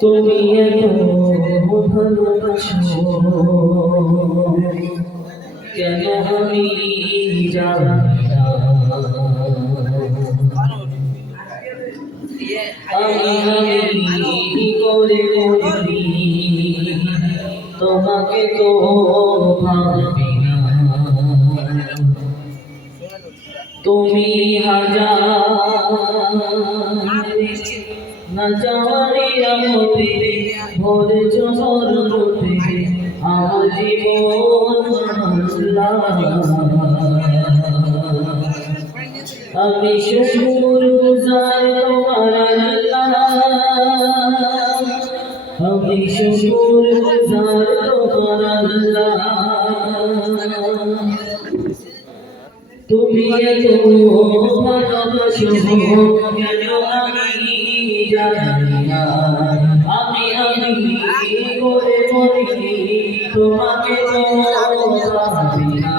তুমি এত ভালোবাসো কেন আমি জানি না, আমি করে মরি তোমাকে তো ভাবি না। তুমি হাজার না যাওয়ারি আমতে ভরে জোহর রূপে আমার জীবন আমি শুকর গুজার তোমার আল্লাহ, আমি শুকর গুজার তোমার আল্লাহ। তুমি এত ভালোবাসো কেন আমি জানি না, আমি করে মরি তোমাকে তো ভাবি না।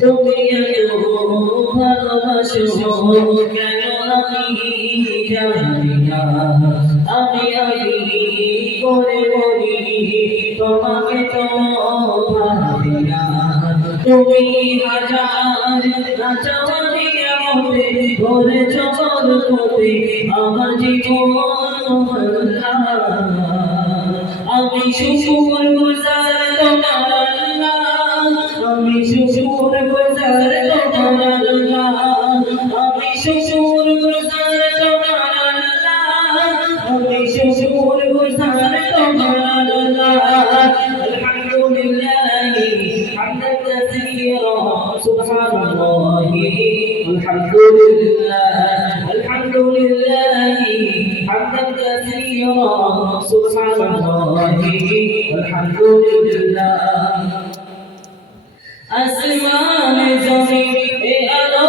তুমি এত ভালোবাসো কেন আমি জানি না, আমি করে মরি তোমাকে তো ভাবি না। তুমি হাজার নাচাওয়ারি আমতে ভরে চকর কোতে আমার জীবন আমি শুকর গুজার তোমার আল্লাহ, আমি শুকর গুজার তোমার আল্লাহ, আমি শুকর গুজার তোমার আল্লাহ, আমি শুকর গুজার তোমার আল্লাহ। আলহামদুলিল্লাহ হামদান কাসীরা সুবহানাল্লাহ, আলহামদুলিল্লাহ হামদান কাসীরা সুবহানাল্লাহ, আলহামদুলিল্লাহ। আসমান জমিন এ আলো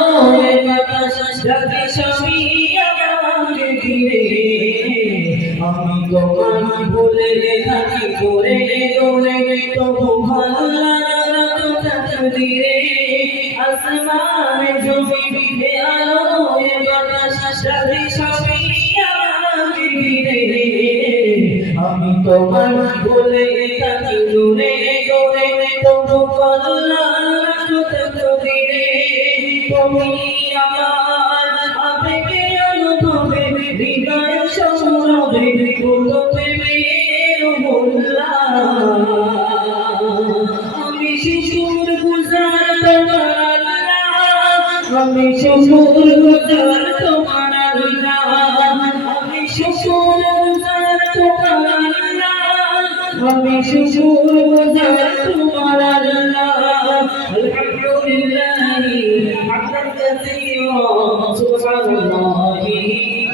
এ বাতাস যাকে সবই আমাকে ঘিরে, আমি তোমায় ভুলে থাকি করে দৌড়ে তবু ভালো লাগে না তো তাকদীরে। আসমান জমিন এ আলো এ বাতাস যাকে সবই আমাকে ঘিরে, আমি তোমায় ভুলে থাকি দূরে দৌড়ে তবু ভালো লাগে না তো তাকদীরে। তুমি আমার আবেগে অনুভবে হৃদয় সৌরভে কত প্রেমের মোল্লা, আমি শুকর গুজার তোমার আল্লাহ, আমি শুকর গুজার তোমার আল্লাহ, আমি শুকর গুজার তোমার আল্লাহ, আমি শুকর গুজার তোমার আল্লাহ। আলহামদুলিল্লাহ হামদান কাসীরা সুবহানাল্লাহ,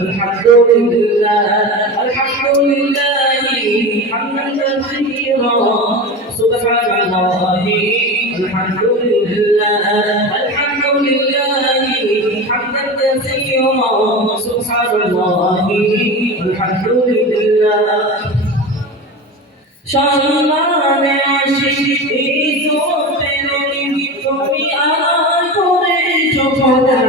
আলহামদুলিল্লাহ আলহামদুলিল্লাহ হামদান কাসীরা সুবহানাল্লাহ, আলহামদুলিল্লাহ আলহামদুলিল্লাহ হামদান কাসীরা সুবহানাল্লাহ, আলহামদুলিল্লাহ। সম্মানে আশিক ইজ্জতে তুমি আমার করেছো খোদা,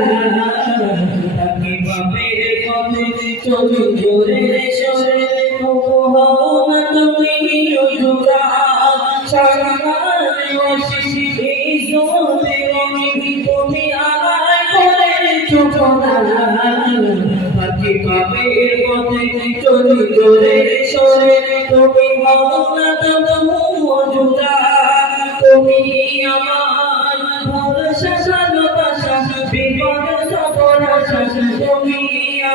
তাকে বাপের পথে চলি জোরে সরে তবু হও না তুমি জোড়া। সম্মানে আশিক ইজ্জতে তুমি আমার করেছো খোদা, তাকে বাপের পথে চলি জোরে সরে তুমি হও না তবু জোড়া। তুমি আমার ভরসা ভালোবাসা বিপদ সফল আশা, তুমি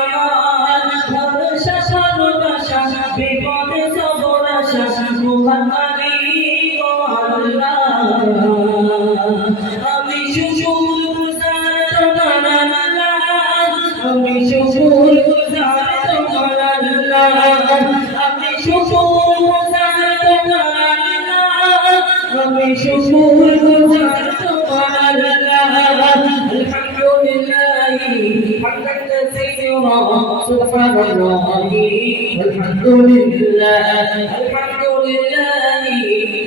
আমার ভরসা ভালোবাসা বিপদ সফল আশা। মুহাম্মাদি ও আল্লাহ, আমি শুকর গুজার তোমার আল্লাহ, আমি শুকর গুজার তোমার আল্লাহ, আমি শুকর গুজার তোমার আল্লাহ, আমি শুকর গুজার তোমার আল্লাহ। আলহামদুলিল্লাহ হামদান কাসীরা سبحان الله والحمد لله الحمد لله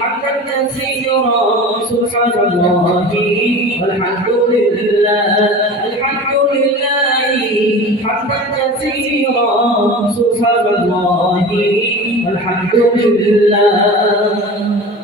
حمدا كثيرا سبحان الله والحمد لله الحمد لله حمدا كثيرا سبحان الله والحمد لله